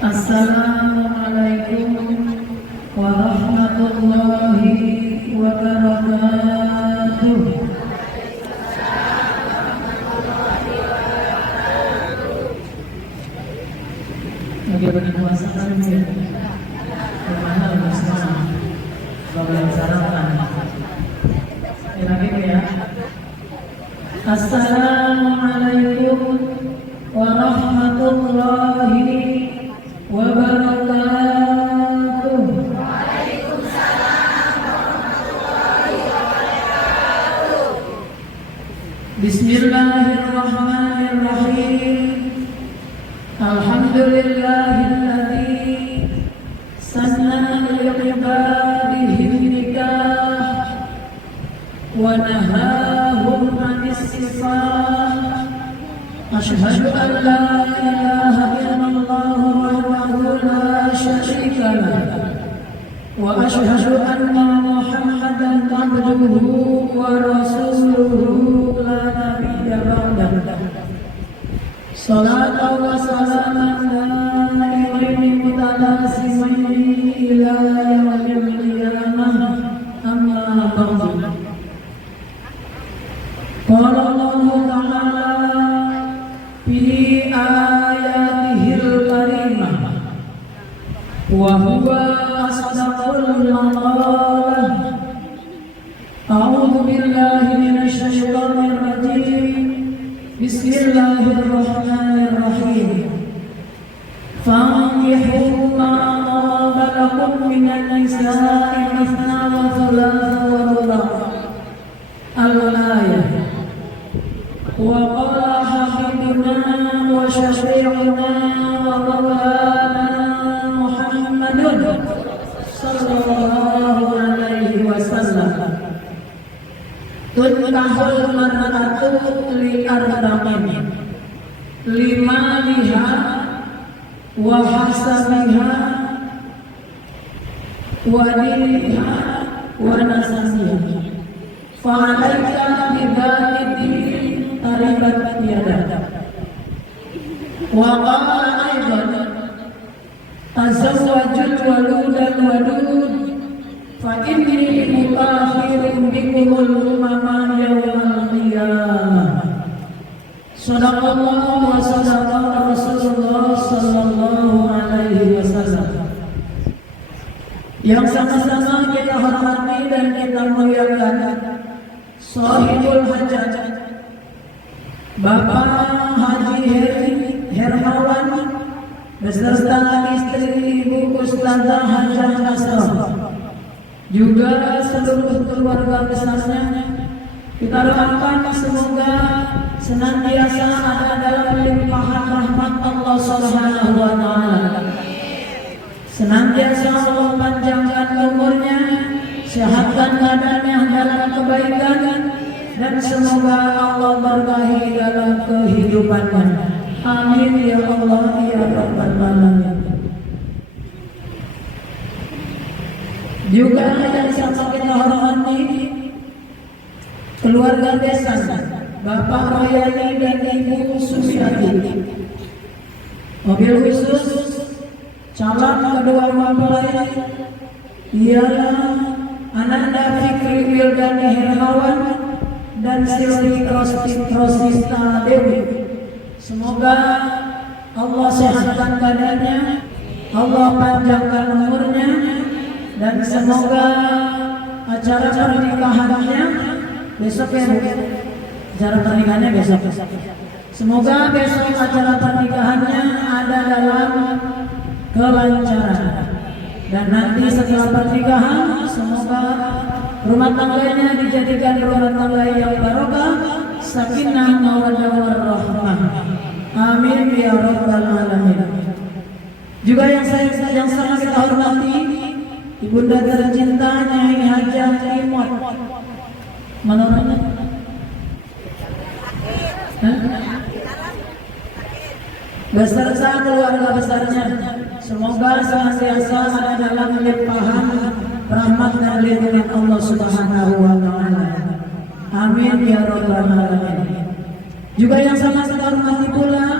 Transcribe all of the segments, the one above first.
Assalamualaikum warahmatullahi wabarakatuh. Bagi puasa kan bagaimana bersama sebagai sarapan. Lagi ya. Assalamualaikum warahmatullahi wabarakatuh. Waalaikumsalam warahmatullahi wabarakatuh. Bismillahirrahmanirrahim. Alhamdulillahilladzi sanna li'ibadihi nikah wa nahahum 'anis sifah. Asyhadu an la ilaha illallah wahdahu la syarika lah wa asyhadu anna Muhammadan abduhu wa rasuluhu la nabiyya ba'dahu. Salatu wa salaman daimin mutalasimin ila yaumil qiyamah, amma ba'du. Qala Allah ta'ala fi ayatihil karimah wa huwa asdaqul maqalah. A'udzu billahi minasy syaithanir rajim. Bismillahirrahmanirrahim. Fankihu ma taba lakum minan nisa'i mathna wa thulatha wa ruba'. Al-ayah. Wa qala habibuna wa syafi'una wa maulana Muhammadun sallallahu alaihi wasallam. Tunkahul mar'atu li arba'in, limaliha wa hasabiha wa diniha wa nasabiha. Fa'alaika bidhalika taribat yadak. Wa qala aidan tazawwajul waludal wadud fa inni mutakhirun bikumul umama yawmal qiyamah. Sadaqallahu wa sadaqa Rasulullah sallallahu alaihi wasallam. Yang sama-sama kita hormati dan kita muliakan Shahibul Hajat Bapak Haji Heri Hermawan beserta istri Ibu Ustazah Hajah Nasrah, juga seluruh keluarga besarnya. Kita doakan semoga senantiasa ada dalam limpahan rahmat Allah Subhanahu wa taala. Senantiasa Allah panjangkan umurnya, sehatkan badannya dalam kebaikan, dan semoga Allah berkahi dalam kehidupannya. Amin ya Allah ya Rabbal alamin. Juga yang sama kita hormati keluarga desa Bapak Royani dan Ibu Susiati. Mobil khusus calon kedua mempelai ialah Ananda Fikri Wildani Hermawan dan Silvi Rosista Dewi. Semoga Allah sehatkan badannya, Allah panjangkan umurnya, dan semoga acara pernikahannya besok ya, acara pernikahannya besok. Semoga besok acara pernikahannya ada dalam kelancaran, dan nanti setelah pernikahan semoga rumah tangganya dijadikan rumah tangga yang barokah, sakinah mawaddah warahmah. Amin ya rabbal alamin. Juga yang sangat kita hormati Ibunda tercinta Nyai Hajah Imot. Menurutnya beserta keluarga besarnya, semoga senantiasa ada dalam limpahan rahmat dan lindungan Allah Subhanahu wa taala. Amin ya rabbal alamin. Juga yang sama kita hormati pula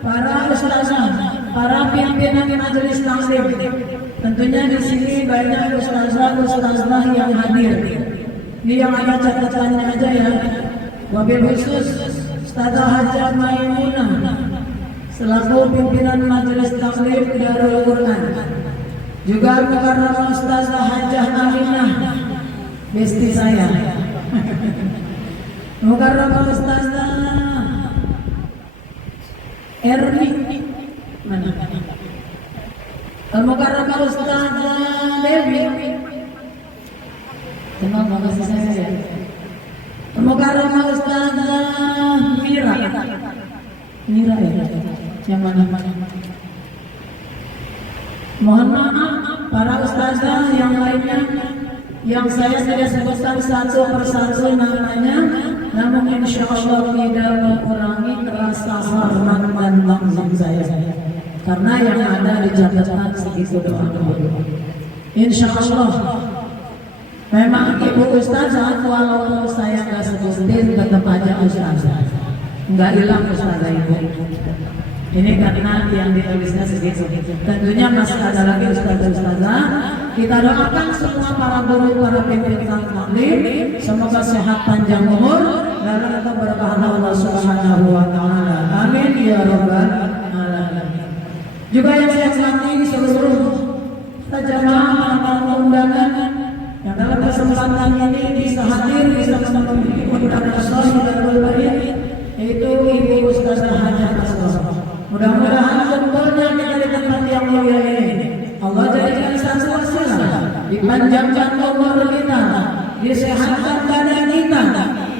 para ustazah para pimpinan majelis taklim. Tentunya di sini banyak ustazah yang hadir. Ini yang ada catatannya aja ya. Wabil khusus Ustazah Hajah Maimunah selaku pimpinan majelis taklim Darul Quran. Juga Mukarramah Ustazah Hajah Aminah, besti saya. Mukarramah Ustazah Erni mana? Mukarramah Ustazah Dewi. Tenang, makasih saya. Mukarramah Ustazah Mira. Mira ya? Yang mana? Mohon maaf para ustazah yang lainnya yang saya tidak sebutkan satu persatu namanya, namun insya Allah tidak mengurangi rasa hormat dan takzim saya, karena yang ada di catatan segitu doang. Insya Allah memang ibu ustazah, walaupun saya nggak sebutin tetap aja ustazah, nggak hilang ustazah ibu. Ini karena yang ditulisnya segitu. Tentunya masih ada lagi ustazah-ustazah. Kita doakan semua para guru, para pimpinan taklim, semoga sehat panjang umur dan tetap berkah Allah Subhanahu wa taala. Amin ya rabbal alamin. Juga yang saya hormati seluruh jamaah para undangan yang dalam kesempatan ini bisa hadir, bisa memenuhi undangan sahih dan berbaik, yaitu Ibu Ustazah Hajah Asror. Mudah-mudahan kumpulnya kita di tempat yang mulia ini Allah jadikan satu wasilah, dipanjangkan umur kita, disehatkan badan kita,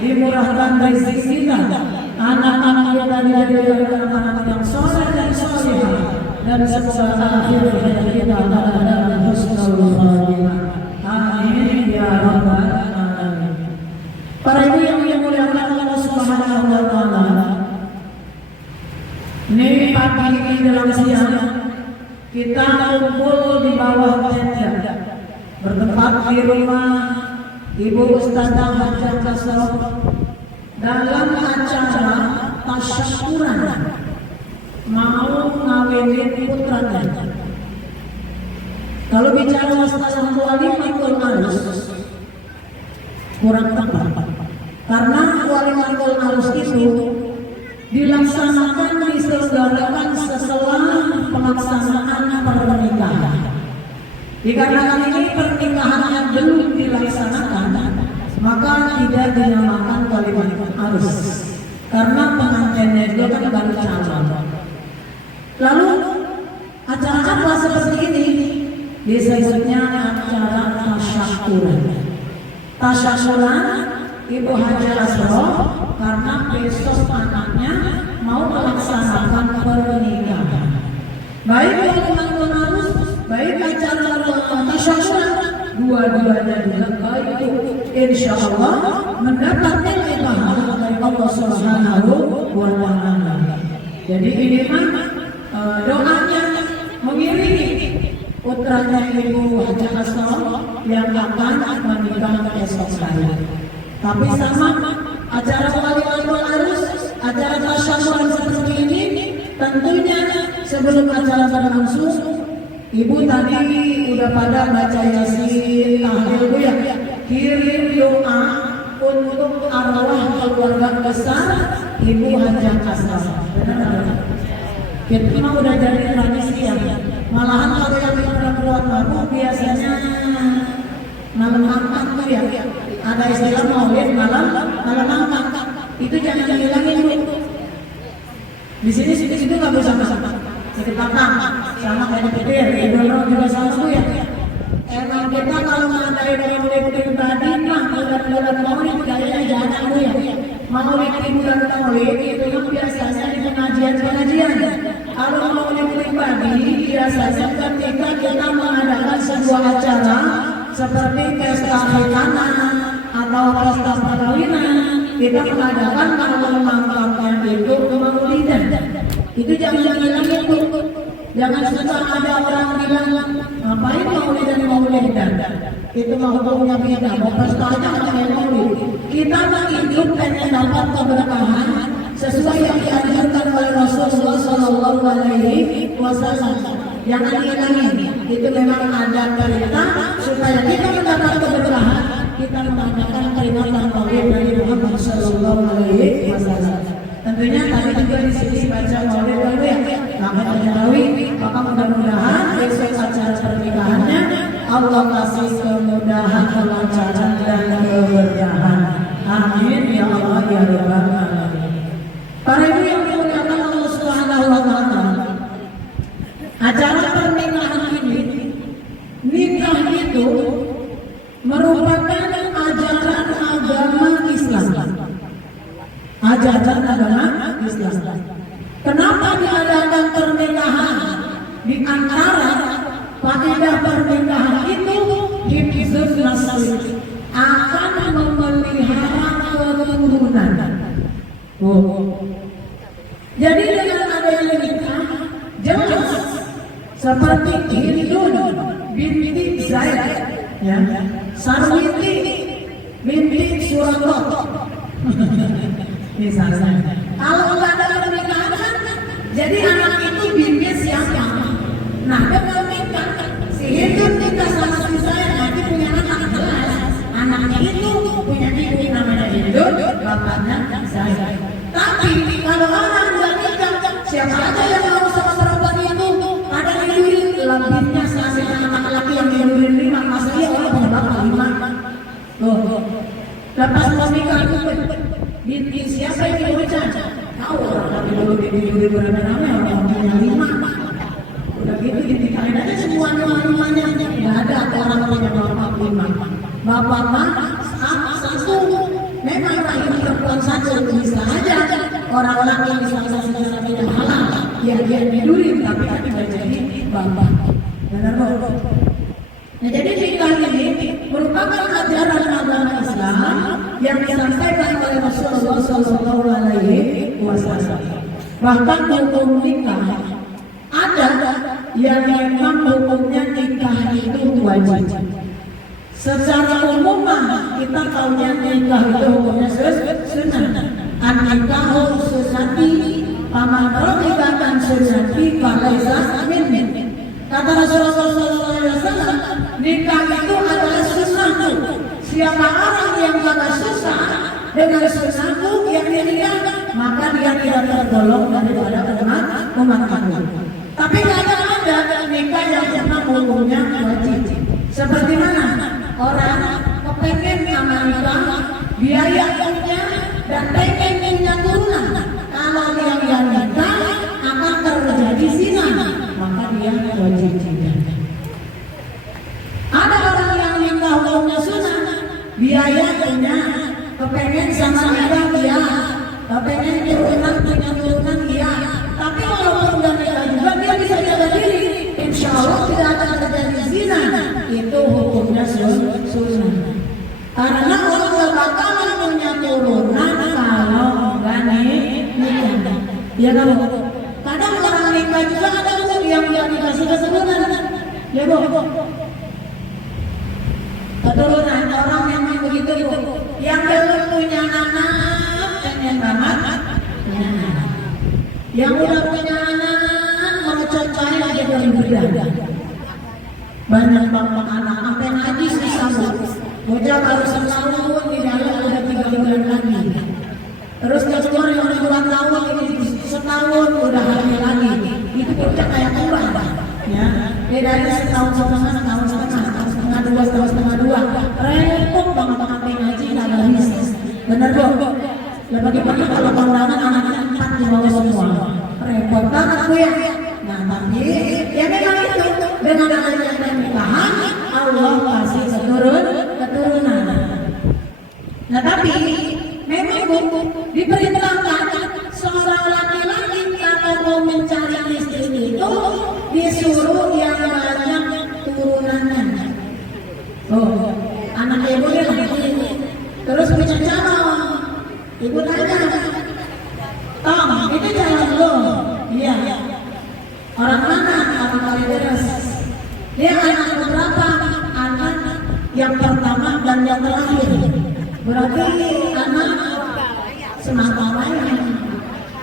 dimurahkan rezeki kita, anak-anak kita dijadikan anak yang soleh dan solehah, dan semoga akhir hayat kita dalam husnul khatimah. Amin ya rabbal alamin. Para ibu yang dimuliakan Allah Subhanahu wa taala, ini pagi ini dalam siang kita kumpul di bawah tenda bertempat di rumah Ibu Ustazah Hajah Asror dalam acara tasyakuran mau ngawinin putranya. Kalau bicara masalah walimatul arus kurang tepat, karena walimatul arus itu dilaksanakan, diselenggarakan setelah pelaksanaan pernikahan. Dikarenakan ini pernikahannya belum dilaksanakan, maka tidak dinamakan walimatul arus, karena pengantinnya itu kan baru calon. Lalu acara apa seperti ini disebutnya acara tasyakuran. Tasyakuran Ibu Hajah Asror karena besok anaknya mau melaksanakan pernikahan. Baik walimatul arus, baik acara tasyakuran, dua-duanya juga baik, insya Allah mendapat nilai pahala dari Allah Subhanahu wa taala. Jadi ini doanya mengiringi putranya Ibu Hajah Asror yang akan menikah esok hari. Tapi sama acara walimatul arus, acara tasyakuran seperti ini, tentunya sebelum acara berlangsung, ibu tadi udah pada baca yasin, tahlil bu ya, kirim doa untuk arwah keluarga besar Ibu Hajah Asror. Kita mah udah jadi tradisi ya. Malahan kalau yang perempuan baru biasanya malam angkat tuh ya. Ada istilah maulid malam angkat. Itu jangan dihilangin bu. Di sini situ nggak bisa sama. Sedikit sama kayak petir. Ibu juga sama bu ya. Emang kita kalau ngadain maulid pribadi mah bulan maulid kayaknya jangan bu ya. Maulid di bulan maulid itu yang biasanya di pengajian. Kalau maulid pribadi biasanya ketika kita mengadakan sebuah acara seperti pesta khitanan atau pesta perkawinan, kita mengadakan kalau mangkapnya itu maulidan. Itu jangan hilangin bu. Jangan suka ada orang bilang ngapain maulidan. Itu mau hukumnya beda. Mau pesta aja pakai maulid. Kita hidup pengen dapat keberkahan sesuai yang dianjurkan oleh Rasulullah SAW. Wasallam. Jangan dihilangin. Itu memang ada perintah supaya kita mendapat keberkahan. Kita mengadakan peringatan Maulid Nabi Muhammad Sallallahu Alaihi Wasallam. Tentunya tadi juga di sini baca Maulid dulu ya. Maka diketahui, maka mudah-mudahan besok acara pernikahannya Allah kasih kemudahan, kelancaran dan keberkahan. Amin ya Allah ya Rabbal Alamin. Para ibu yang dimuliakan Allah Subhanahu wa taala. Acara pernikahan ini, nikah itu merupakan ajaran agama Islam. Ajaran agama Islam. Kenapa diadakan pernikahan? Di antara faedah pernikahan itu hifdzun nasl, akan memelihara keturunan. Jadi dengan adanya nikah jelas seperti Hindun binti Zaid, ya, Sarwiti binti Surato. Misalnya, kalau nggak ada pernikahan, jadi anak itu binti siapa? Nah, dengan nikah, si Hindun nikah sama si Zaid nanti punya anak jelas. Anaknya itu punya ibu namanya Hindun, bapaknya Zaid. Tapi kalau orang nggak nikah, siapa aja yang mau sama perempuan itu? Ada dilurin lebihnya sama anak laki yang dilurin 5, masa dia orang punya bapak 5. Lepas menikah itu binti siapa yang dibocah? Tahu orang laki dulu dilurin berapa namanya, orang punya 5. Udah gitu dinikahin aja semuanya, nggak ada orang punya bapak 5. Bapak mah satu, memang rahim perempuan satu bisa aja. Orang-orang yang bisa tidak halal, ya dia dilurin tapi tidak jadi bapak. Benar bu? Nah jadi nikah ini merupakan ajaran agama Islam yang disampaikan oleh Rasulullah Sallallahu Alaihi Wasallam. Bahkan hukum nikah ada yang memang hukumnya nikah itu wajib. Secara umum kita tahunya nikah itu hukumnya sunnah. An-nikahu sunnati, paman nikahkan sunnati, falaisa minni. Kata Rasulullah SAW, nikah itu adalah sunnahku. Siapa orang yang tidak suka dengan sunnahku yang dinikahkan, maka dia tidak tergolong daripada umatku. Tapi kadang ada nikah yang memang hukumnya wajib. Seperti mana? Orang kepengen sama nikah, biayanya dan pengen punya turunan. Kalau dia nikah akan terjadi zina, maka dia wajib nikah. Ada orang yang nikah hukumnya sunnah, biayanya kepengen sama nikah dia, kepengen punya turunan dia. Tapi walaupun udah nikah juga dia bisa jaga diri, insya Allah tidak akan terjadi zina. Itu hukumnya sunnah. Karena orang gak bakalan punya turunan kalau gak nikah. Ya kan? Kadang orang nikah juga ada yang dikasih keturunan. Ya bu? Keturunan orang yang begitu bu. Yang belum punya anak pengen banget punya anak. Yang udah punya anak mau contohnya aja dari berbeda. Banyak bapak anak sampai ngaji susah bu. Bocah baru setahun di dalam udah 3 bulan lagi. Terus keluar yang udah 2 tahun ini setahun udah hamil lagi. Itu bocah kayak kembang, ya. Bedanya setahun setengah, setahun setengah, 2 repot banget sampai ngaji nggak bisa. Bener bu? Bagaimana kalau kondangan anaknya 4 di bawah semua? Repot banget bu ya. Nah tapi ya memang itu dengan adanya pernikahan Allah kasih keturunan. Nah tapi memang bu diperintahkan seorang laki-laki kalau mau mencari istri itu disuruh yang banyak turunannya. Oh, anak ibu dia terus punya calon. Ibu tanya, Tom, itu calon lo? Iya. Orang mana? Orang Kalideres. Dia anak berapa? Anak yang pertama dan yang terakhir. Berarti anak semata lain.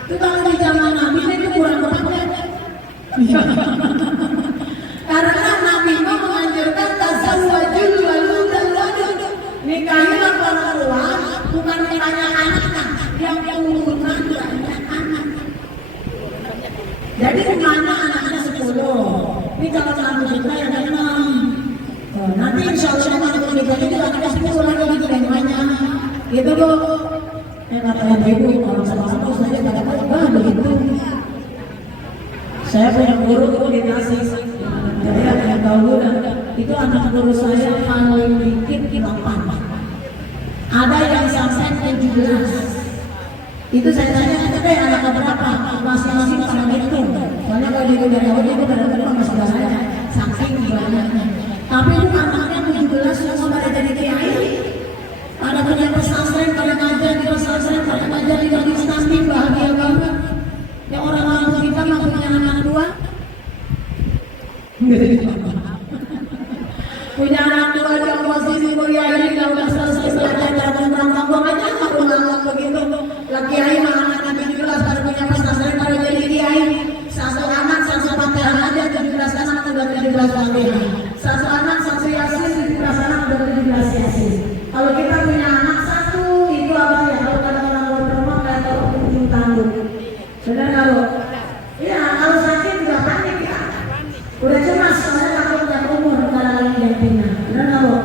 Itu kalau di zaman Nabi itu kurang berapa? Karena Nabi menganjurkan tazawwajul walud dan wadud. Nikahilah perempuan, bukan banyak anak yang keturunan banyak anak. Jadi mana anaknya 10. Ini kalau kamu kita yang 6. Nanti insya Allah kalau kita itu anaknya 10 lagi gitu yang banyak. Gitu Bu. Kata ibu orang sama-sama saja kata begitu. Saya punya guru dikasih. Jadi ada yang tahu itu anak guru saya paling dikit 8. Ada yang sampai 17. Itu saya tanya, anak berapa? Masing-masing pada hitung. Soalnya kalau dia dari awal itu kadang-kadang sama saudaranya, saking banyaknya. Tapi itu anaknya 17 semua pada jadi kiai. Pada punya pesantren, pada ngajar di pesantren, pada ngajar di Gadis Tasbih, bahagia banget. Yang orang mampu kita mampu punya anak 2. Punya anak 2 yang posisi kuliah ini kalau udah selesai belajar dan berangkat aja aku ngangkat begitu. Laki kiai mah anaknya 17 pada punya pesantren pada jadi kiai. Satu anak satu Fatihah aja 17 anak udah 17 Fatihah. Satu anak satu Yasin 17 anak udah 17 Yasin. Kalau kita punya anak 1 itu apa ya? Kalau kata orang rumah kayak taruh ujung tanduk. Benar kalau? Iya, kalau sakit juga panik ya. Udah cemas soalnya takut dan umur kalau lagi gantinya. Benar kalau?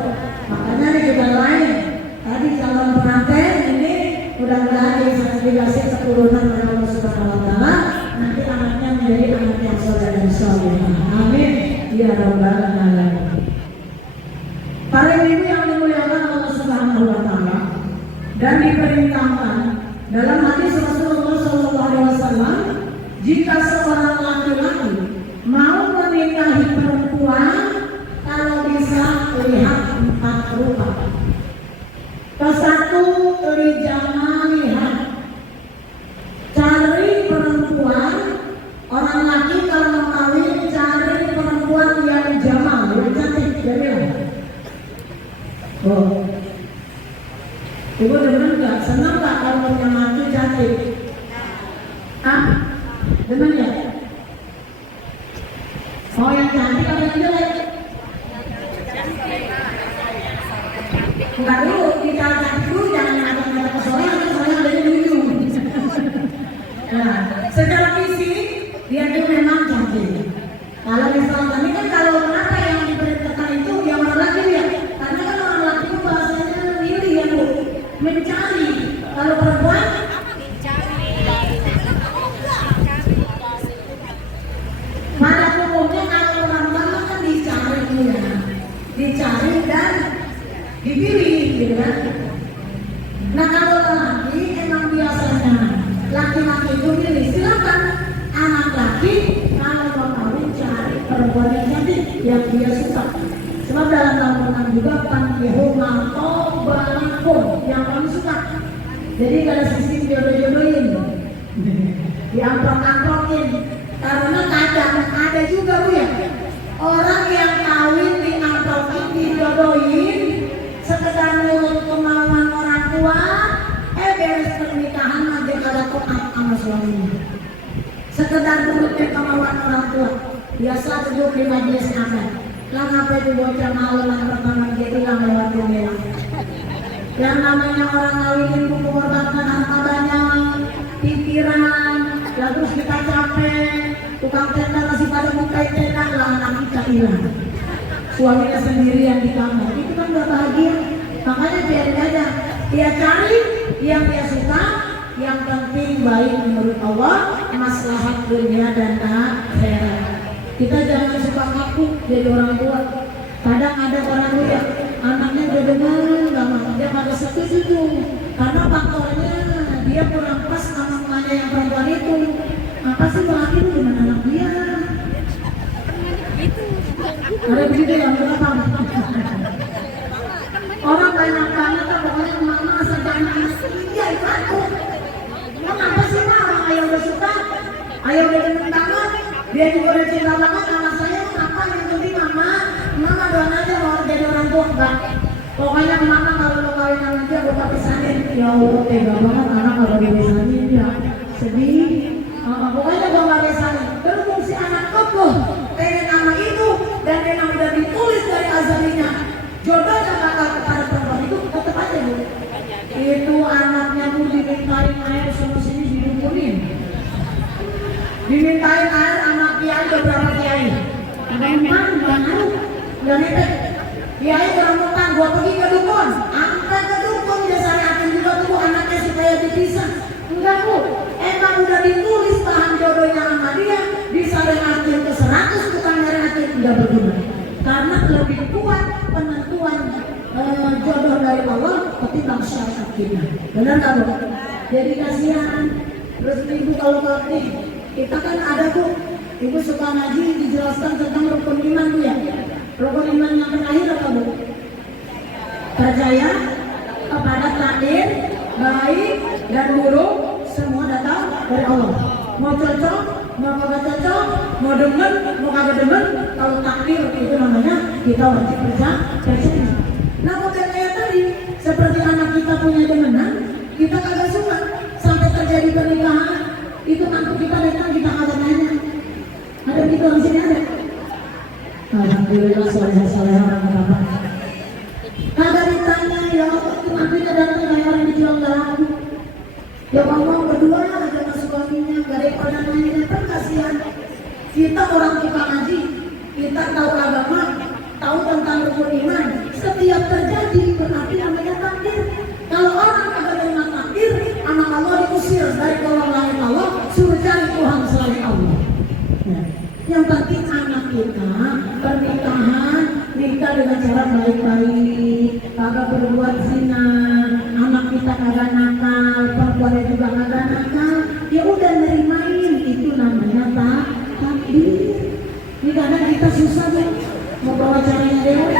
Makanya nih kita lain. Tadi calon pengantin ini mudah-mudahan dikasih keturunan oleh Allah Subhanahu wa taala, nanti anaknya menjadi anak yang soleh dan solehah. Amin ya rabbal alamin. Para ibu yang dimuliakan Allah Subhanahu wa taala dan diperintahkan dalam hadis Rasulullah SAW, jika seorang laki-laki mau menikahi perempuan, kalau bisa lihat 4 rupa. Ke-1 lihat cari perempuan, orang laki kalau mau kawin cari perempuan yang jamal, yang cantik, jamil. Oh, ibu demen nggak? Senang nggak kalau punya mantu cantik? Demen ya? Oh yang cantik atau yang jelek? Enggak dulu, kita cantik dulu, jangan ada kesolehan, kesolehan dari dulu. Nah, secara fisik dia itu memang cantik. Kalau misalkan ini kan kalau kenapa yang diperintahkan itu yang orang laki ya? Karena kan orang laki itu bahasanya iri ya Bu, mencari. Kalau perempuan pada umumnya kalau orang lama kan dicari ya, dicari dan dipilih, gitu kan? Nah kalau laki emang biasanya laki-laki itu pilih, silakan anak laki kalau mau kawin cari perempuan yang cantik yang dia suka. Sebab dalam Al-Quran juga panggil matobanakun yang kamu suka. Jadi kalau sistem jodoh-jodohin, diamplok-amplokin. Karena kadang ada juga Bu ya, orang yang kawin diamplokin, dijodohin, sekedar nurut kemauan orang tua, beres pernikahan aja kada koat sama suaminya. Sekedar nurut kemauan orang tua, biasa duduk di majelis akad. Lah ngapain itu bocah malam pertama jadi lah lewat jendela. Yang namanya orang ngawinin mengorbankan harta banyak, pikiran, lalu kita capek, tukang tenda masih pada buka tenda, lah anak kita hilang. Suaminya sendirian di kamar, itu kan gak bahagia. Makanya biarin aja, dia cari yang dia suka, yang penting baik menurut Allah, maslahat dunia dan akhirat. Kita jangan suka ngaku jadi orang tua. Kadang ada orang tua anaknya udah dengar, nggak mau, dia pada setuju tuh, karena faktornya dia kurang pas sama emaknya yang perempuan itu. Apa sih laki itu dengan anak dia? Ada begitu yang berapa? Orang banyak banget kan pokoknya mama asal anak dia itu aku. Kenapa sih mah orang ayah udah suka, ayah udah demen banget, dia juga udah cinta banget sama saya. Apa yang penting mama doang aja mau jadi orang tua enggak. Pokoknya mama kalau mau kawin sama dia gue pisahin. Ya Allah tega banget anak kalau dipisahin ya sedih. Pokoknya gue nggak pisahin. Terus fungsi anak kok Itu anaknya tuh dimintain air sama sini didukunin. Dimintain air anak kiai beberapa kiai. Memang nggak ngaruh, nggak nepek. Kiai berangkutan, gua pergi ke dukun, angkat ke dukun dia syariatin juga tuh anaknya supaya dipisah. Enggak bu, emang udah ditulis bahan jodohnya sama dia, disyariatin ke 100 tukang syariatin nggak berguna. Karena lebih kuat penentuan jodoh dari Allah ketimbang syariat kita. Benar nggak bu? Jadi kasihan. Terus ibu kalau nih, kita kan ada tuh, ibu suka ngaji dijelaskan tentang rukun iman bu ya. Rukun iman yang terakhir apa bu? Percaya kepada takdir baik dan buruk semua datang dari Allah. Mau cocok, mau kagak cocok, mau demen, mau kagak demen, kalau takdir itu namanya kita wajib percaya. Nah model kayak tadi, seperti anak kita punya demenan, kita kagak suka sampai terjadi pernikahan, itu nanti kita datang kita kagak nanya. Ada gitu orang sini ada. Alhamdulillah soleh-soleh orang apa? Kagak ditanya ya Allah, nantinya datang kayak orang dijual lagu. Ya ngomong berdua aja sama suaminya, gak daripada nanya kan kasihan. Kita orang kita ngaji, kita tahu agama, tahu tentang rukun iman. Setiap terjadi berarti namanya takdir. Kalau orang kagak terima takdir, anak Allah diusir dari kolam langit Allah, suruh cari Tuhan selain Allah. Yang penting anak kita pernikahan nikah dengan cara baik-baik, kagak berbuat zina, anak kita kagak nakal, perempuannya juga kagak nakal, ya udah nerimain, itu namanya takdir. Ini kadang kita susah deh mau bawa caranya dewe.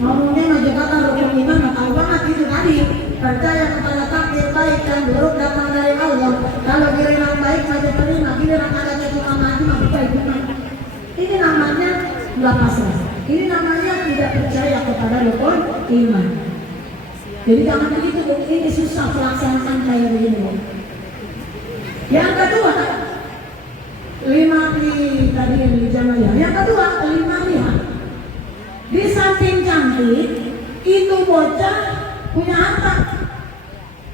Ngomongnya aja kata rukun iman nggak tahu banget itu tadi. Percaya kepada takdir baik dan buruk datang dari Allah. Kalau giliran baik saja terima, giliran adanya cuma mati mah baik. Ini namanya nggak pasrah. Ini namanya tidak percaya kepada rukun iman. Jadi jangan begitu, ini susah pelaksanaan kayak begini. Yang kedua, 5 tadi yang di Jamaya. Yang kedua, 5 lihat. Di samping cantik, itu bocah punya harta.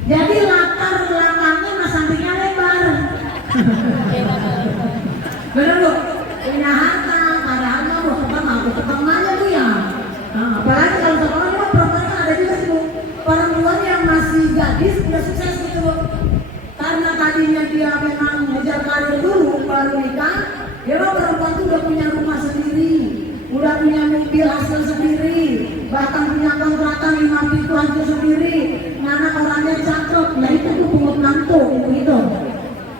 Jadi latar belakangnya mas sampingnya lebar. Benar loh, punya harta, padahal mau ketemu aja tuh ya. Nah, apalagi kalau sekolah itu perempuan ada juga sih bu, perempuan yang masih gadis udah sukses gitu bu. Karena tadinya dia memang ngejar karir dulu baru nikah, dia perempuan itu udah punya rumah sendiri, udah punya mobil hasil sendiri, bahkan punya kontrakan 5 pintu hasil sendiri. Mana orangnya cakep, ya itu tuh pungut mantu itu.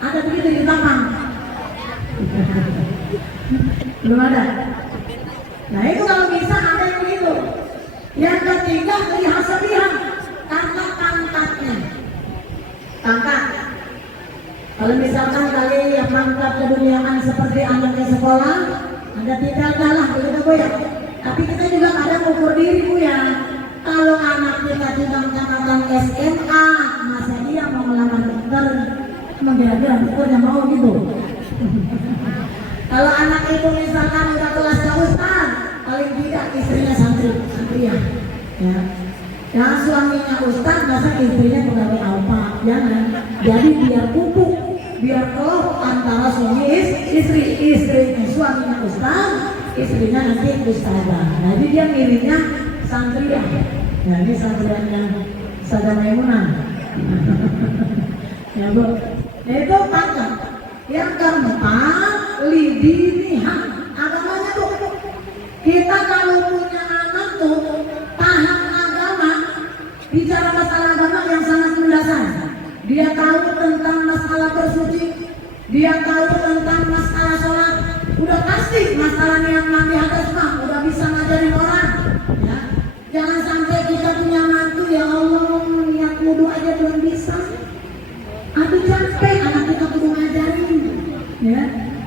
Ada begitu di belakang. Belum ada. Nah itu kalau bisa ada yang begitu. Yang ketiga lihat sebihan karena pangkatnya. Pangkat. Kalau misalkan kali yang pangkat keduniaan seperti anaknya sekolah, ada tidak kalah begitu bu ya. Tapi kita juga kadang ukur diri bu ya. Kalau anak kita tinggal catatan SMA, masa dia mau melamar dokter, mengira-kira ukurnya mau gitu. Kalau anak itu misalkan udah kelasnya ustaz, paling tidak istrinya santrian, ya. Yang suaminya ustaz, masa istrinya pegawai apa? Jangan. Jadi biar pupuk, biar klop antara suami istrinya suaminya ustaz, istrinya nanti ustazah. Jadi dia milihnya santrian. Nah ini santriannya Sada Maimunah. Ya bu, itu pangkat. Yang keempat, lidiniha, agamanya tuh. Kita kalau punya anak tuh paham agama, bicara masalah agama yang sangat mendasar. Dia tahu tentang masalah bersuci, dia tahu tentang masalah sholat, udah pasti masalah yang mandi hadas mah udah bisa ngajarin orang. Ya. Jangan sampai kita punya mantu ya Allah niat wudu aja belum bisa. Aduh capek anak kita kudu ngajarin. Ya.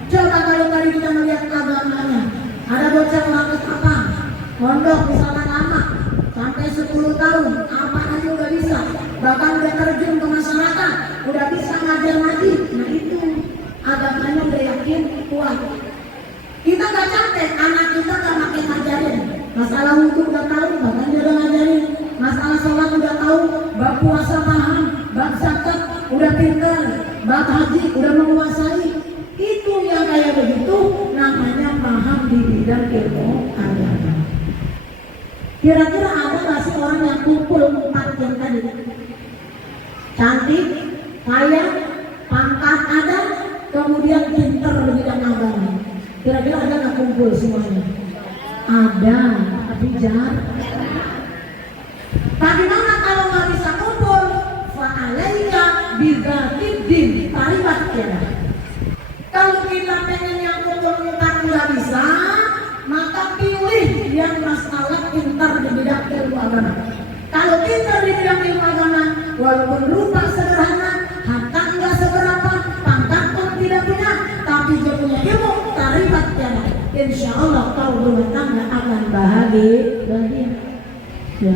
Coba kalau tadi kita melihat agamanya, ada bocah banget apa, pondok misalkan lama sampai 10 tahun, apa aja udah bisa, bahkan udah terjun ke masyarakat, udah bisa ngajar ngaji. Nah itu agamanya udah yakin kuat. Kita gak capek, anak kita gak makin ngajarin. Masalah wudhu udah tahu, bahkan dia udah ngajarin. masalah sholat udah tahu, bab puasa paham, bab zakat udah pintar, bab haji udah menguasai. Itu yang kayak begitu namanya paham di bidang ilmu agama. Kira-kira ada nggak sih orang yang kumpul 4 yang tadi? Cantik, kaya, pangkat ada, kemudian pintar di bidang agama. Kira-kira ada nggak kumpul semuanya? Ada, tapi jarang. Bagaimana kalau nggak bisa kumpul? Fa'alaika bidzatiddin, taribat ya. Kalau kita pengen yang kumpul nggak bisa, maka pilih yang masalah pintar di bidang ilmu agama. Kalau pintar di bidang ilmu agama, walaupun rupa sederhana, harta nggak seberapa, pangkat pun tidak punya, tapi dia punya ilmu, taribat ya. Insya Allah kau rumah tangga akan bahagia. Ya.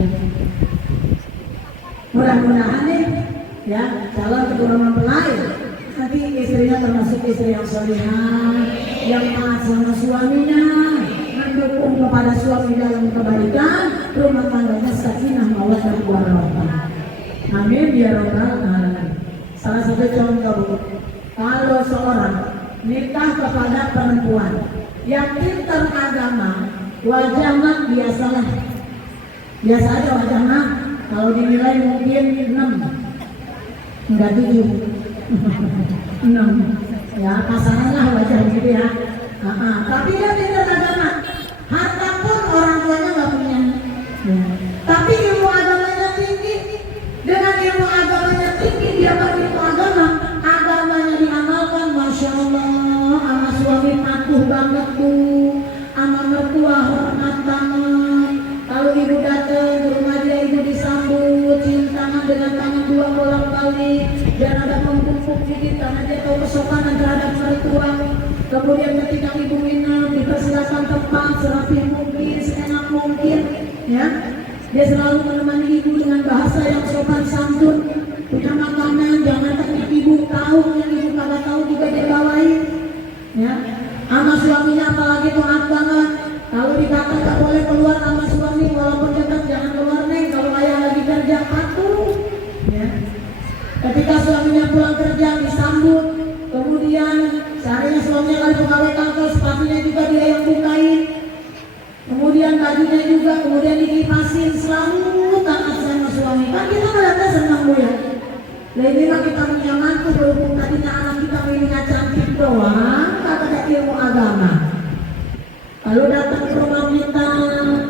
Mudah-mudahan nih, ya calon keturunan mempelai nanti istrinya termasuk istri yang salihah, yang taat sama suaminya, mendukung kepada suami dalam kebaikan, rumah tangganya sakinah mawaddah warahmah. Amin ya rabbal alamin. Salah satu contoh, kalau seorang nikah kepada perempuan yang pintar agama, wajahnya biasalah, biasa aja wajahnya. Kalau dinilai mungkin 6, enggak 7, 6, ya pasanganlah wajah gitu ya. Tapi dia pintar agama, harta pun orang tuanya nggak punya, tapi ilmu agamanya tinggi. Dengan ilmu agamanya tinggi, dia berilmu agama, agamanya diamalkan, masya Allah. Sama suami patuh banget tuh, sama mertua hormat banget. Kalau ibu datang ke rumah dia, ibu disambut, cium tangan dengan tangan 2 bolak-balik, dan ada pempuk gigit karena dia tahu kesopanan terhadap mertua. Kemudian ketika ibu minum, dipersilakan tempat serapi mungkin, seenak mungkin, ya. Dia selalu menemani ibu dengan bahasa yang sopan santun. Punya makanan, jangan tanya ibu tahu, yang ibu kagak tahu juga dia bawain, ya. Sama suaminya apalagi taat banget. Kalau dikata tak boleh keluar sama suami, walaupun dekat jangan keluar neng. Kalau ayah lagi kerja patuh, ya. Ketika suaminya pulang kerja disambut, kemudian seharinya suaminya kali pegawai kantor, sepatunya juga dia yang bukain, kemudian bajunya juga, kemudian dikipasin, selalu taat sama suami. Kan kita melihatnya senang bu ya. Nah ini mah kita punya mantu, berhubung tadinya anak kita milihnya cantik doang, tak ada ilmu agama. Lalu datang ke rumah kita,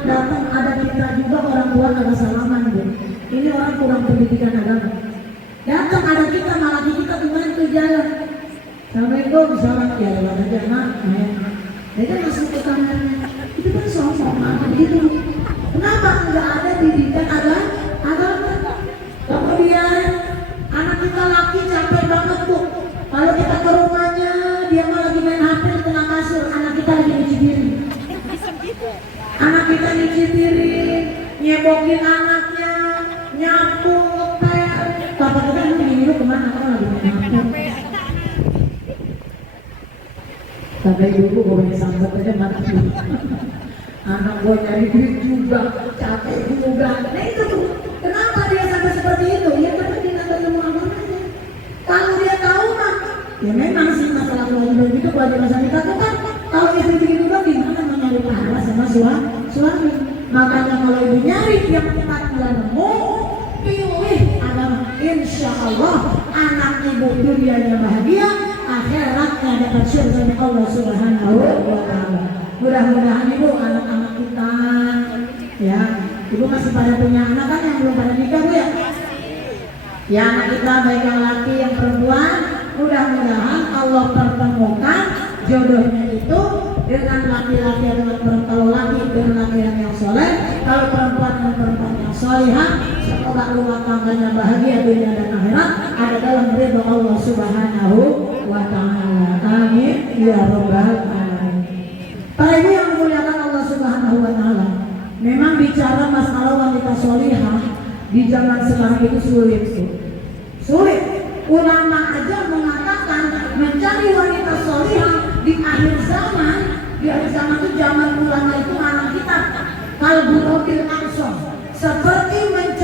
datang ada kita juga orang tua agak salaman bu. Ini orang kurang pendidikan agama. Datang ada kita, malah kita dibantu jalan. Assalamualaikum, salam ya Allah aja nak. Dia kan masuk ke kamarnya. Itu kan sombong gitu. Kenapa nggak ada didikan agama? Kemudian anak kita laki capek banget tuh. Kalau kita ke rumahnya, dia malah lagi main HP di tengah kasur. Anak kita lagi nyuci diri. Anak kita nyuci diri, nyebokin anaknya, nyapu, ngepel. Papa kita ini lu kemana? Aku lagi main HP. Sampai ibu gue main sambat aja mati. Anak gue nyari duit juga, capek juga. Nah itu tuh, kenapa dia sampai seperti itu? Ya karena dia nggak ilmu agamanya. Kalau dia tahu mah, ya memang sih masalah keluarga itu kewajiban kita tuh kan. Kalau istri begitu kan gimana mau nyari pahala sama suami? Makanya kalau ibu nyari yang tempat nemu, pilih agama. Insya Allah anak ibu dunianya bahagia, akhiratnya dapat surga Allah Subhanahu wa Ta'ala. Mudah-mudahan ibu anak-anak kita, ya, ibu masih pada punya anak kan yang belum pada nikah bu ya? Ya anak kita baik yang laki yang perempuan, mudah-mudahan Allah pertemukan jodohnya itu dengan laki-laki dengan perempuan. Kalau laki dengan laki-laki yang soleh, kalau perempuan dengan perempuan yang solehah. Semoga rumah tangganya bahagia dunia dan akhirat, ada dalam ridho Allah Subhanahu wa Ta'ala. Amin ya rabbal alamin. Para ibu yang memuliakan Allah Subhanahu wa Ta'ala, memang bicara masalah wanita solehah di zaman sekarang itu sulit. Ulama aja mengatakan mencari wanita solehah di akhir zaman itu zaman ulama itu anak kita kalbu robil langsung seperti mencari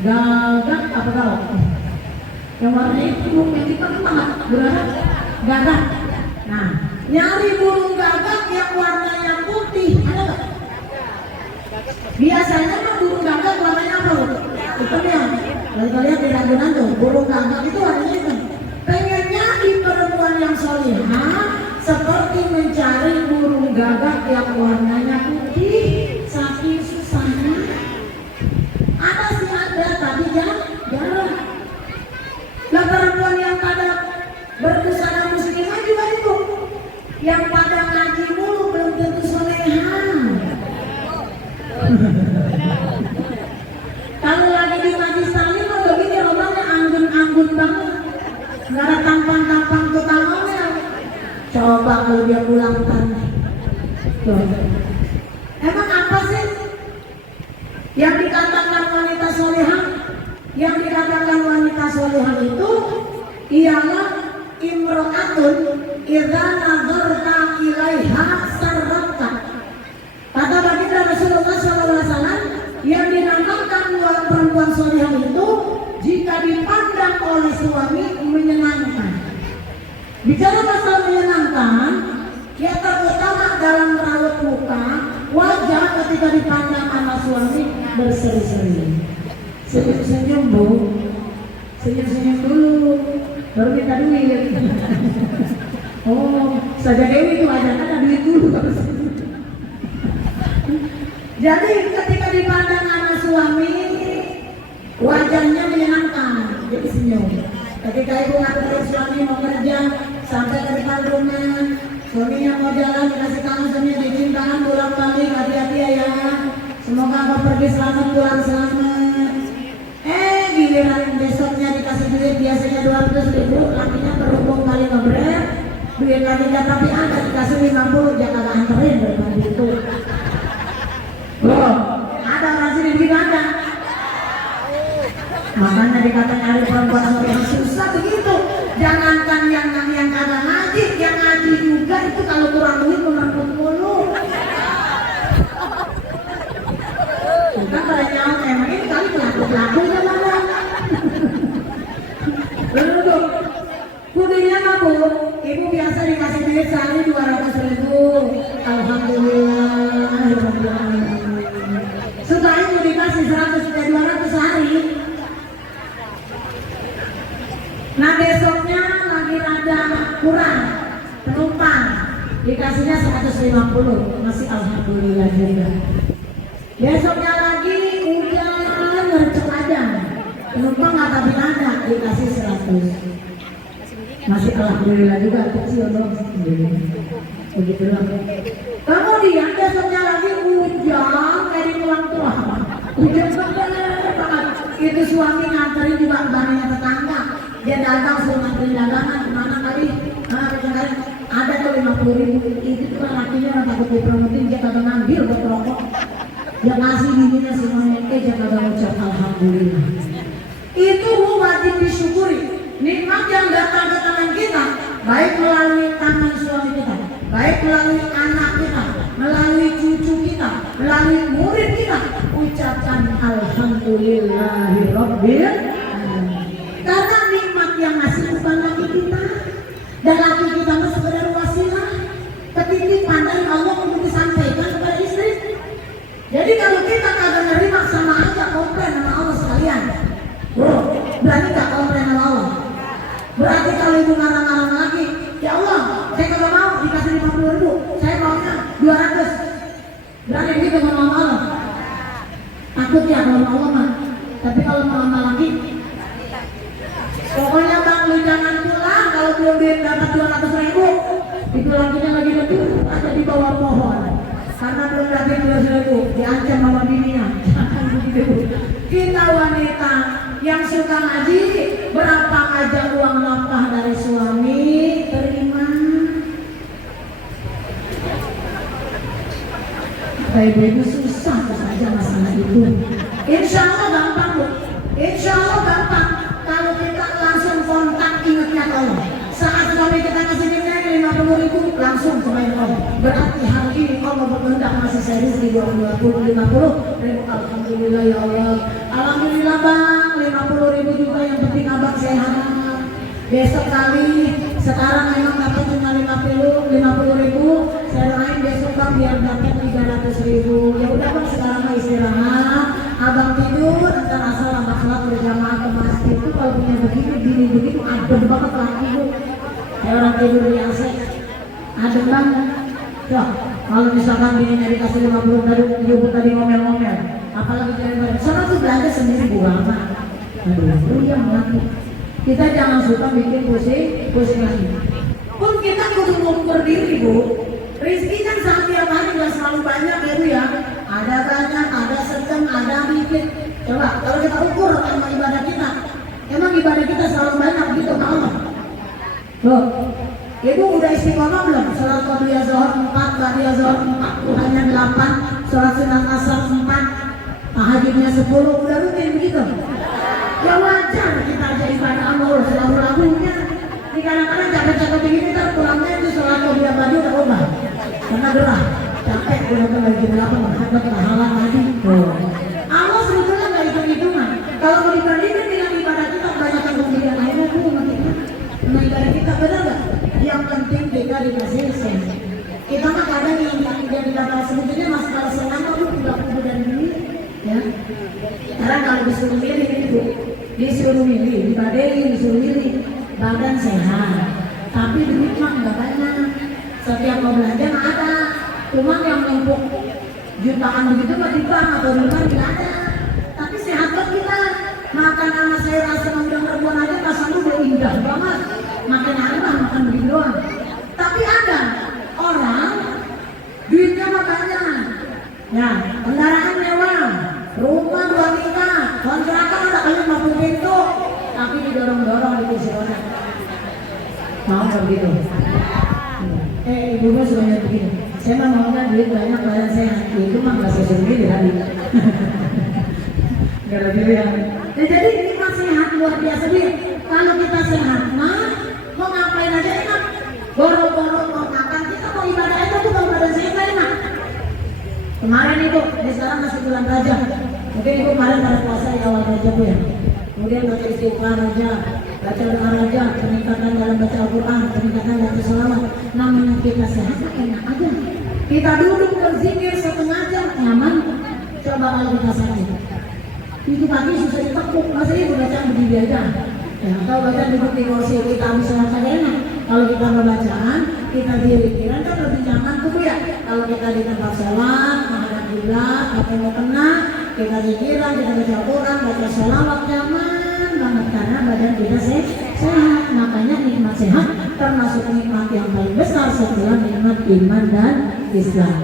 Gagak apa kau? Yang warna itu yang kita kemana? Gagak. Nah, nyari burung gagak yang warnanya putih ada nggak? Biasanya mah burung gagak warnanya apa? Itu dia. Kalau kita lihat di Ragunan tuh, burung gagak itu warnanya itu. Pengen nyari perempuan yang solihah seperti mencari burung gagak yang warnanya putih, saking susahnya. Ada sih ada, tapi jarang. Nah, perempuan yang pada berbusana muslimah juga itu, yang pada ngaji mulu belum tentu solehah. Kalau lagi di majlis taklim atau begini orangnya anggun-anggun banget, nggak ada tampang-tampang utamanya. Coba kalau dia pulang tanya, emang apa sih yang dikatakan wanita solehah? Yang dikatakan wanita solehah itu ialah imro'atun idza nazarta ilaiha sarrafta. Kata baginda Rasulullah SAW, yang dinamakan perempuan solehah itu jika dipandang oleh suami menyenangkan. Bicara masalah menyenangkan, yang terutama dalam raut muka, wajah ketika dipandang sama suami berseri-seri. Senyum-senyum bu, senyum-senyum dulu, baru minta duit. Oh, saja Dewi itu ada duit dulu. Jadi ketika dipandang anak suami, wajahnya menyenangkan, jadi senyum. Ketika ibu ngabarin suami mau kerja, sampai ke depan rumah, suaminya mau jalan, dikasih tangan, suaminya diizin tangan pulang balik, hati-hati ya. Semoga kau pergi selamat, pulang selamat. Giliran besoknya dikasih duit biasanya 200.000, lakinya berhubung kali ngebret, duit lakinya tapi ada dikasih 50, jangan anterin daripada itu. Loh, ada orang sini begitu ada. Makanya dikata nyari perempuan yang susah begitu. Jangankan yang kagak ngaji, yang ngaji juga itu kalau kurang duit memerkut mulu. Bukan pada nyawa emang ini kali pelaku-pelakunya mana? Lalu kudunya mah bu, ibu biasa dikasih duit sehari 200.000. Alhamdulillah. Sudah ibu dikasih 100 sehari. Nah besoknya lagi ada kurang penumpang, dikasihnya 150, masih alhamdulillah juga. Besoknya lagi hujan ngercek aja, penumpang nggak tapi ada, dikasih 100, masih alhamdulillah juga, kecil dong. Begitu lah. Kemudian besoknya lagi hujan dari pulang tua, hujan banget. Itu suami nganterin juga barangnya tetangga. Dia datang suruh nganterin dagangan kemana kali? Ada tuh 50.000. Itu tuh lakinya orang takut dipromotin, dia kagak ngambil buat rokok. Dia ngasih bininya semuanya, dia kagak ucap alhamdulillah. Itu wajib disyukuri. Nikmat yang datang ke tangan kita, baik melalui tangan suami kita, baik melalui anak kita, melalui cucu kita, melalui murid kita, ucapkan alhamdulillahirabbil alamin. Karena nikmat yang ngasih bukan laki kita, dan laki kita itu sekedar wasilah, ketitipan dari Allah untuk disampaikan kepada istri. Jadi kalau kita kagak nerima, sama aja komplain sama Allah sekalian. Bro, berarti gak komplain sama Allah. Berarti kalau ibu marah-marah lagi, ya Allah, saya kagak mau dikasih 50.000, saya maunya 200. Berarti begitu sama Allah. Takut ya kalau mau Allah mah. Tapi kalau mau Allah lagi, pokoknya bang lu jangan pulang kalau belum dapat 200.000. Itu lakinya lagi betul ada di bawah pohon. Karena belum dapat 200.000, diancam sama bininya. Kita wanita yang suka ngaji, berapa aja uang nafkah dari suami terima. Ibu susah saja masalah itu. Insya Allah gampang bu, insya Allah gampang. Kalau kita langsung kontak ingatnya Allah. Saat suami kita kasih duitnya 50.000 langsung semain Om. Berarti hari ini Allah berkehendak masih serius di 50.000. Alhamdulillah ya Allah. Alhamdulillah Bang, 50.000 juga, yang penting Abang sehat. Besok kali, sekarang memang dapat cuma 50.000, saya doain besok Bang biar dapat 300.000. Ya udah Bang, sekarang mah istirahat, Abang tidur, ntar asal Abang sholat berjamaah ke masjid. Itu kalau punya begini begitu adem banget lagi Bu. Kayak orang tidur di AC, adem banget. Tuh, kalau misalkan bininya dikasih 50 tadi ngomel-ngomel, apalagi cewek, sana tuh belanja sendiri Bu Lama. Aduh, iya mati. Kita jangan suka bikin pusing lagi. Pun kita kudu mengukur diri Bu. Rizki kan setiap hari nggak selalu banyak ya Bu ya. Ada banyak, ada sedang, ada dikit. Coba kalau kita ukur sama ibadah kita, emang ibadah kita selalu banyak gitu malam. Loh, Ibu udah istiqomah belum? Sholat qabliyah zuhur 4, ba'diyah zuhur 4, duhanya 8, sholat sunat asar 4, tahajudnya 10, udah rutin begitu? Ya wajar kita aja ibadah Allah selalu-lalunya. Ini kadang-kadang capek-capek begini ntar pulangnya itu sholat qabliyah ba'di udah ubah. Karena gerah, capek udah lagi berapa menghadap pahala lagi. Allah sebetulnya nggak hitung-hitungan. Kalau mau dibandingkan dengan ibadah kita kebanyakan kemudian akhirnya Bu, nah ibadah kita benar nggak? Yang penting kita dikasih sen. Kita mah kadang yang dikatakan sebetulnya masalah senang Bu udah dan diri, ya. Karena kalau disuruh milih itu, disuruh milih, dibadai, disuruh milih, badan sehat, tapi duit mah nggak banyak. Setiap mau belanja nggak ada, cuma yang numpuk jutaan begitu mah di bank atau di rumah tidak ada. Tapi sehat kok kita. Makan sama sayur asam udang rebon aja rasanya udah indah banget. Makan hari mah makan begitu doang. Tapi ada orang duitnya mah banyak. Ya, kendaraan mewah, rumah 2 tingkat, kontrakan ada kali 50 pintu, tapi didorong-dorong di kursi roda. Mau nggak begitu? Ibu mah suka begini. Saya mah maunya duit banyak badan sehat. Itu mah nggak sesuai diri tadi. Nggak lagi ya. Jadi nikmat sehat luar biasa dia. Kalau kita sehat mah mau ngapain aja enak. Boro-boro mau makan, kita mau ibadah aja tuh kalau badan sehat enak. Kemarin Ibu, ini sekarang masih bulan Rajab. Mungkin Ibu kemarin pada puasa di awal Rajab ya. Kemudian baca istighfar aja, baca doa aja, peningkatan dalam baca Al-Quran, peningkatan baca sholawat. Namanya kita sehat enak aja. Kita duduk berzikir setengah jam nyaman. Coba kalau kita sakit, itu kaki susah ditekuk, masa Ibu baca berdiri aja. Ya, kalau baca duduk di kursi kita bisa makan enak. Kalau kita membacaan, kita diri-dirian kan lebih nyaman tuh ya. Kalau kita di tempat sholat, menghadap kiblat, apa mau kena, kita zikiran, kita baca Al-Quran, baca sholawat nyaman banget karena badan kita sehat. Makanya nikmat sehat termasuk nikmat yang paling besar setelah nikmat iman dan Islam.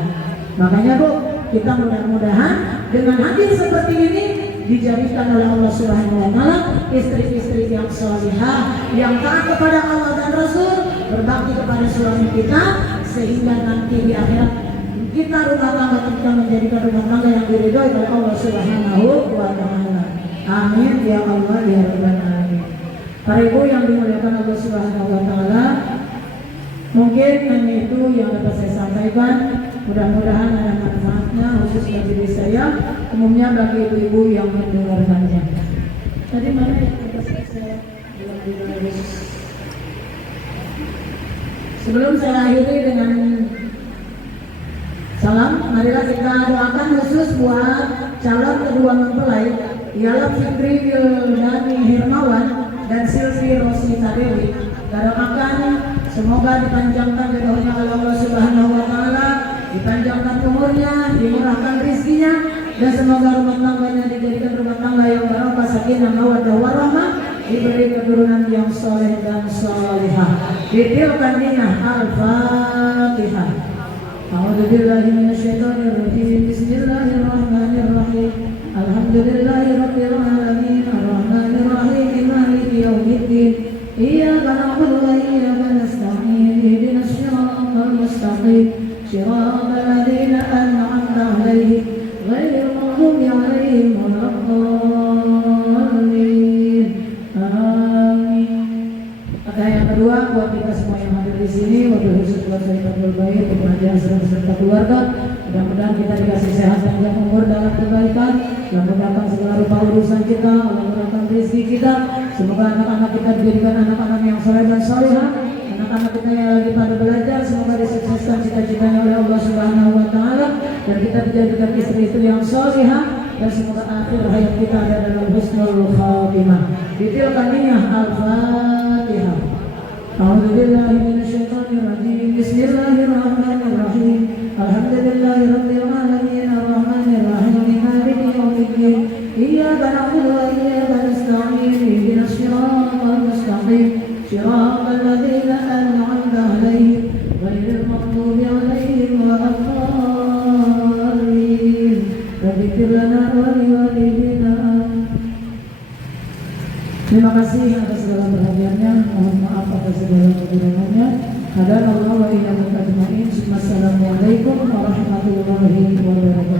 Makanya Bu, kita mudah-mudahan dengan hadir seperti ini dijadikan oleh Allah Subhanahu wa taala istri-istri yang salihah, yang taat kepada Allah dan Rasul, berbakti kepada suami kita, sehingga nanti di akhirat kita rumah tangga kita menjadikan rumah tangga yang diridhoi oleh Allah Subhanahu wa taala. Amin ya Allah ya rabbal alamin. Para ibu yang dimuliakan Allah Subhanahu wa taala, mungkin hanya itu yang dapat saya sampaikan. Mudah-mudahan ada manfaatnya khusus bagi diri saya, umumnya bagi ibu-ibu yang mendengarkannya. Tadi mana yang saya bilang. Sebelum saya akhiri dengan salam, marilah kita doakan khusus buat calon kedua mempelai, ialah Fikri Wildani Hermawan dan Silvi Rosita Dewi. Kita doakan semoga dipanjangkan jodohnya oleh Allah Subhanahu wa taala, dipanjangkan umurnya, dimurahkan rezekinya, dan semoga rumah tangganya dijadikan rumah tangga yang barokah, sakinah, mawaddah warahmah, diberi keturunan yang soleh dan solehah. Ditilkan niyah Al-Fatihah. A'udzubillahi minasyaitonirrajim. Bismillahirrahmanirrahim. Alhamdulillahirabbil alamin. Arrahmanirrahim. Maliki yaumiddin. Iyyaka na'budu wa iyyaka nasta'in. Ihdinas siratal mustaqim. صراط الذين أنعمت عليهم غير المغضوب عليهم ولا الضالين. Amin. Kata yang kedua buat kita semua yang hadir di sini, wabil selesai terbaik, kebahagiaan beserta keluarga. Mudah-mudahan kita dikasih sehat dan umur dalam kebaikan. Allah mudahkan segala rupa urusan kita, Allah mudahkan rezeki kita. Semoga anak-anak kita dijadikan anak-anak yang saleh dan salihah. Anak-anak kita yang lagi pada belajar, semoga disukseskan cita-citanya oleh Allah Subhanahu wa Ta'ala, dan kita dijadikan istri-istri yang salihah, dan semoga akhir hayat kita ada dalam husnul khatimah. Ditilkan niyah al-Fatihah. A'udzubillahi minasyaitonir rajim. Bismillahirrahmanirrahim. Alhamdulillahirabbil alamin arrahmanir rahim maliki yaumiddin. Iyyaka na'budu wa iyyaka nasta'in. Ihdinas siratal mustaqim. Siratal ladzina an'amta 'alaihim ghairil maghdubi 'alaihim waladdallin. Ighfir lana wa liwalidina. Terima kasih atas segala perhatiannya. Mohon maaf atas segala kekurangannya. Hadanallahu wa iyyakum ajma'in. Wassalamualaikum warahmatullahi wabarakatuh.